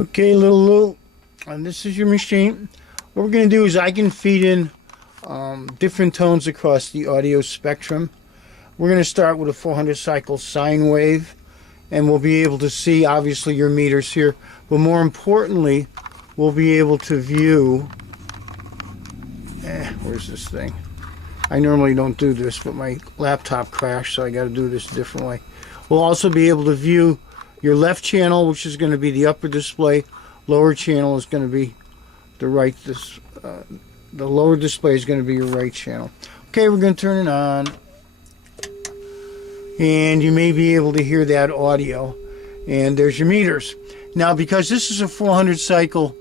Okay, little Lou, and this is your machine. What we're going to do is I can feed in different tones across the audio spectrum. We're going to start with a 400 cycle sine wave, and we'll be able to see obviously your meters here, but more importantly we'll be able to view where's this thing? I normally don't do this, but my laptop crashed, so I got to do this a different way. We'll also be able to view your left channel, which is going to be the upper display. Lower channel is going to be the right. The lower display is going to be your right channel. Okay, we're going to turn it on, and you may be able to hear that audio. And there's your meters. Now, because this is a 400 cycle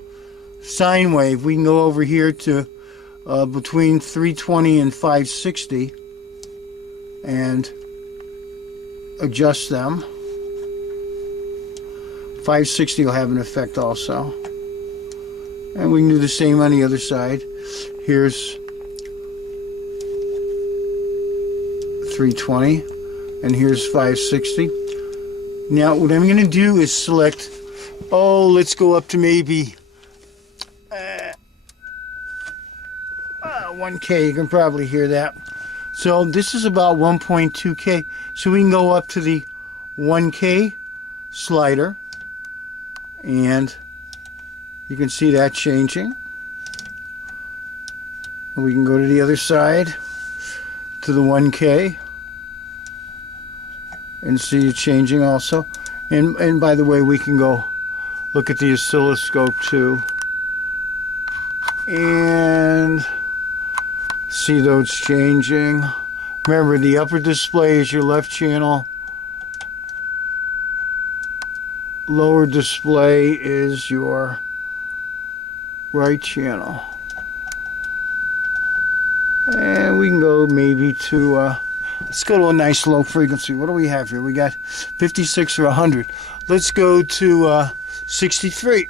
sine wave, we can go over here to between 320 and 560 and adjust them. 560 will have an effect also, and we can do the same on the other side. Here's 320 and here's 560. Now what I'm going to do is select, let's go up to maybe 1K. You can probably hear that. So this is about 1.2K, so we can go up to the 1K slider, and you can see that changing. And we can go to the other side to the 1K and see it changing also. And by the way, we can go look at the oscilloscope too and see those changing. Remember, the upper display is your left channel. Lower display is your right channel. And we can go maybe to, let's go to a nice low frequency. What do we have here? We got 56 or 100. Let's go to 63.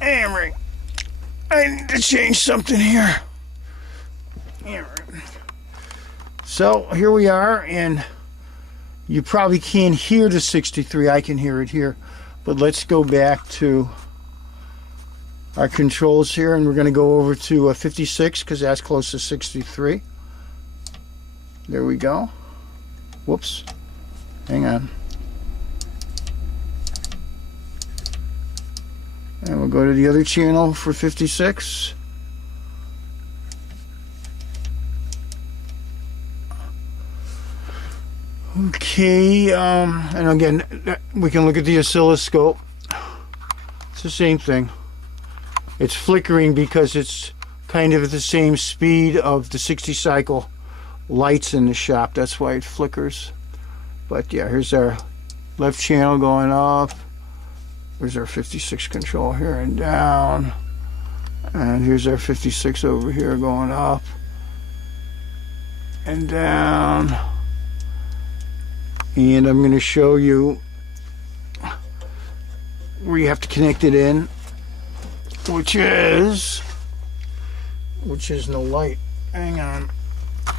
Hammer. I need to change something here. Hammer. So here we are, and you probably can't hear the 63. I can hear it here. But let's go back to our controls here, and we're going to go over to 56 because that's close to 63. There we go. Whoops. Hang on. And we'll go to the other channel for 56. Okay, and again, we can look at the oscilloscope. It's the same thing. It's flickering because it's kind of at the same speed of the 60 cycle lights in the shop. That's why it flickers. But yeah, here's our left channel going up. Here's our 56 control here and down. And here's our 56 over here going up and down. And I'm going to show you where you have to connect it in, which is no light. Hang on.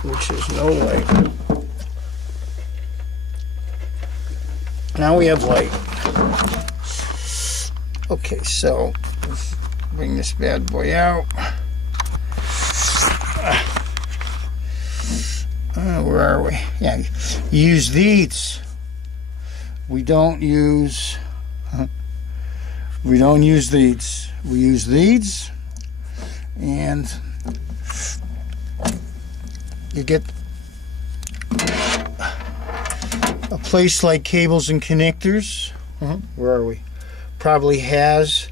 Which is no light. Now we have light. Okay, so let's bring this bad boy out. Where are we? Yeah, use these. We don't use these. We use these, and you get a place like cables and connectors. Where are we? Probably has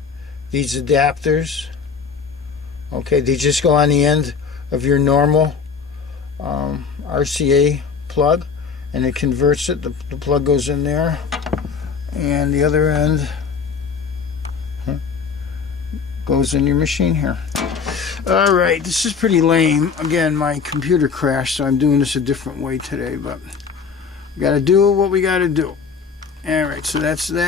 these adapters. Okay, they just go on the end of your normal RCA plug, and it converts it. The plug goes in there, and the other end goes in your machine here. All right, this is pretty lame. Again, my computer crashed, so I'm doing this a different way today, but we got to do what we got to do. All right, so that's that.